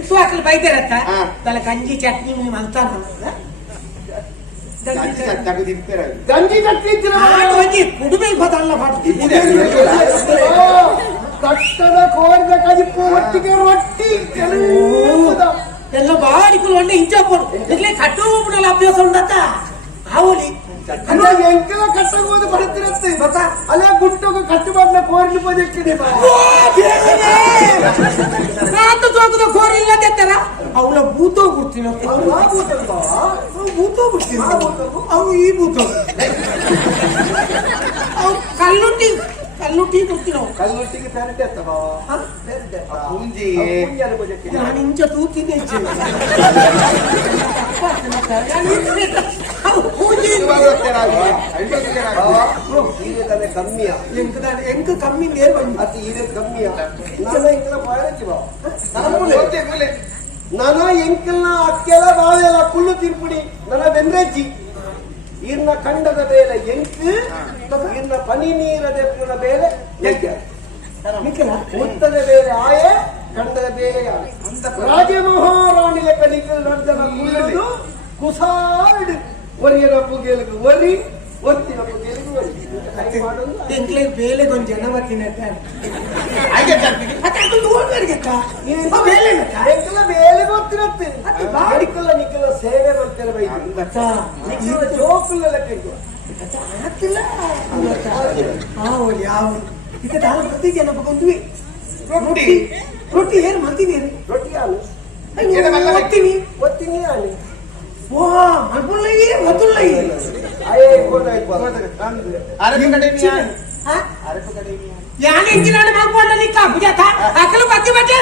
ಎಂಟು ಹಾಕಲು ಬೈತಾರತ್ತ ತಲೆ ಗಂಜಿ ಚಟ್ನಿ ನೀವು ಅಂತಾನ ಗಂಜಿ ಚಟ್ನಿ ಕುಡುಮೆ ಬದಲ್ಲ ಕಟ್ಟದ ಕೋರಿದ ಕಜಿಪ್ಪು ಒಟ್ಟಿಗೆ ರೊಟ್ಟಿ ಎಲ್ಲ ಬಾಡಿಗಳು ಒಳ್ಳೆ ಇಂಚಾಪುರು ಇಲ್ಲೇ ಕಟ್ಟುಬಿಡಲ್ಲ ಅಭ್ಯಾಸ ಉಂಡತ್ತ ಅವಲಿ ಎಂಕೆಲ್ಲ ಕಟ್ಟಗೋದು ಬರುತ್ತಿರುತ್ತೆ ಅಲ್ಲ ಗುಟ್ಟೋಗ ಕಟ್ಟು ಬಂದ ಕೋರಿಲು ಬದುಕಿದೆ ನಾನು ತೋಗದ ಕೋರಿ ಇಲ್ಲದೆತ್ತರ ಅವಳ ಭೂತೋ ಬಿಡ್ತೀನಿ ಭೂತೋ ಬಿಡ್ತೀನಿ ಅವು ಈ ಭೂತೋ ಅವು ಕಲ್ಲುಟ್ಟಿ ಬಿಡ್ತೀನಿ ಕಲ್ಲುಟ್ಟಿಗೆ ಪ್ಯಾರೆಟ್ ಎತ್ತ ನಾನು ಇಂಚ ತೂತಿದ್ದೆ ಕಮ್ಮಿಯ ಎಂಕ ಕಮ್ಮಿ ನೇರ್ ಬಂದು ಅದು ಇದು ಕಮ್ಮಿಯ ನನ್ನ ಎಂಕೆಲ್ಲ ಅಕ್ಕೆಲ್ಲ ಬಾವೆಲ್ಲ ಕುಳ್ಳು ತಿರ್ಪುಡಿ ನನ್ನ ಬೆಂದ್ರೆಜ್ಜಿ ಇನ್ನ ಕಂಡದ ಬೇಲೆ ಎಂಕು ಇನ್ನ ಪನಿ ನೀರದ ಪುನ ಬೇಲೆ ಉತ್ತದ ಬೇಲೆ ಆಯೆ ಕಂಡದ ಬೇಲೆ ರಾಜಮಹಾರಾಣಿ ಲೆಕ್ಕ ನಿಖಲ್ ನಡೆದನ ಕುಳ್ಳದು ಕುಸಾಡು ಒರಿಯನ ಪುಗೇಲಿಗೆ ಒರಿ ಒತ್ತಿನ ಪುಗೇಲಿಗೆ ಒರಿ ಎಂಕ್ಲೆ ಬೇಲೆ ಗೊಂದು ಜನ ಬರ್ತೀನಿ ಬೇಲೆ ಗೊತ್ತಿರುತ್ತೆ ಬಾಡಿಕಲ್ಲ ನಿಖಲ ಸೇವೆ ಮಾಡ್ತಾರೆ ಬೈದು ಜೋಕುಲ್ಲ ಲೆಕ್ಕ ಯಾವ ಈಗ ನಾನು ಬರ್ತಿದ್ದೆ ನಮ್ಮ ಬಂದ್ವಿ ರೊಟ್ಟಿ ರೊಟ್ಟಿ ಏನ್ ಮಾಡ್ತೀನಿ ರೊಟ್ಟಿ ಹಾಲು ಓದ್ತೀನಿ ಒತ್ತೀನಿ ಹಾಲು ಓ ಮಲ್ಪುಲ್ಲಯ್ಯ ಮತ್ತುಲ್ಲಯ್ಯ ಯಾನ ಇಂಜಿನಾಡು ಮಲ್ಪುಲ್ಲ ನಿಕ್ಕ ಬುಜಾತ ಅಕಲು ಬತ್ತಿ ಬಟ್ಟೆ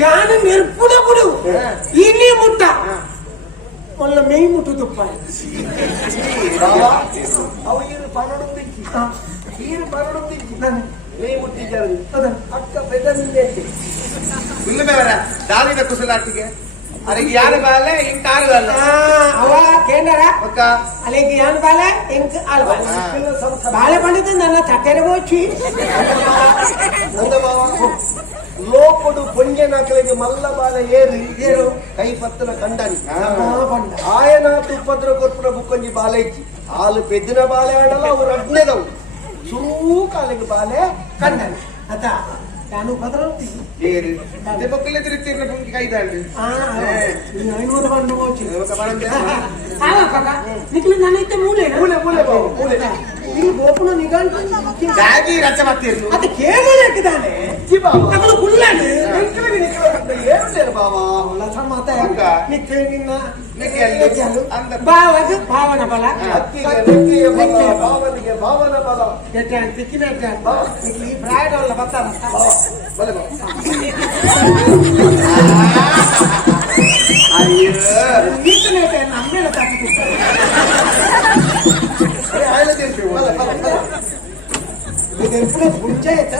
ಯಾನು ನೆರ್ಪುಡ ಬಿಡು ಇಲ್ಲಿ ಮುಟ್ಟ ಒಳ್ಳ ಮೇಯ್ ಮುಟ್ಟುದಪ್ಪ ಅವು ಈರು ಪರಡುತ್ತಿಕ್ಕಿ ಮೇಯ್ ಮುಟ್ಟಿದ್ದಾರೆ ಅಕ್ಕ ಬೆದರಿದೆ ದಾರಿದ ಕುಸಲಾಟಿಗೆ ಅದಕ್ಕೆ ಯಾರು ಬಾಲೆ ಇಂಕ ಆರು ಅಲ್ಲ ಅವ ಕೇಂದ್ರ ಅಲ್ಲಿಗೆ ಯಾನ್ ಬಾಲೆ ಇಂಕ ಆರು ಬಾಳೆ ಪಂಡಿತ ನನ್ನ ತಟ್ಟೆರೆ ಹೋಚಿ ನಂದ ಬಾವ ಲೋಪಡು ಪೊಂಜನಾಕಲಿಗೆ ಮಲ್ಲ ಬಾಲೆ ಏರು ಕೈ ಪತ್ತನ ಕಂಡನಿ ಆಯನಾತು ಉಪದ್ರ ಕೊರ್ಪುರ ಬುಕ್ಕೊಂಜಿ ಬಾಲೆ ಇಚ್ಚಿ ಹಾಲು ಪೆದ್ದಿನ ಬಾಲೆ ಆಡಲ್ಲ ಅವ್ರು ಅಡ್ನೆದವು ಸುರೂ ಕಾಲಿಗೆ ಬಾಲೆ ಕಂಡನಿ ಅತ ನಾನು ಪತ್ರ ಮಕ್ಕಳೇ ತಿರುಗ್ತಿರ್ಲ ಪುಂಕಿ ಕೈದಾಳ್ರಿ 500 ಬಂದು ಹೋಚಿ ನಿಕ್ಲು ನನ್ನ ಇತ್ತೆ ಮೂಲೆ ನೀವು ಗೋಪುನ ನಿಗಂಟು ಗಾಗಿ ರಚ ಮಾಡ್ತಿರ್ಲು ಅದು ಕೇವಲ ಹಾಕಿದಾನೆ ಅವಳು ಕುಳ್ಳಾನೆ ಏನು ಬಾವ ಮಾತ ನಿಕ್ಕೆ ನಿನ್ನ ಭಾವನ ಬಲ ಭಾವನಿಗೆ ಭಾವನ ಬಲ ತಿಕ್ಕಿನ ಈ ಪ್ರಾಯದ ಬರ್ತಾರ ನಮ್ಮೆಲ್ಲ ತಪ್ಪಿರ್ತಾರೆ ಇದೆಂಪುಡ ಪುಂಚ ಆಯ್ತಾ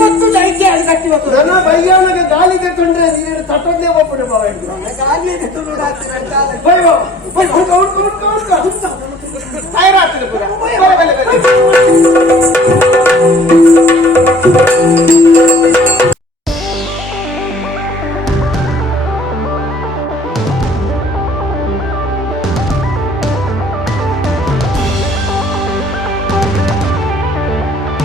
ಗೊತ್ತು ದೈತ್ಯ ಅದು ಕಟ್ಟಿ ಹೋಗ್ತು ನನ್ನ ಬಯ್ಯಾನಗೆ ಗಾಲಿಗೆ ತೊಂದ್ರೆ ನೀನು ತಟ್ಟದ್ದೇ ಹೋಗ್ಬಿಡು ಬಾವ ಗಾಲಿಗೆ ತುಂಡು ಹಾಕ್ತಾರೆ ತಯಾರಾಗ್ತದೆ ಪೂರ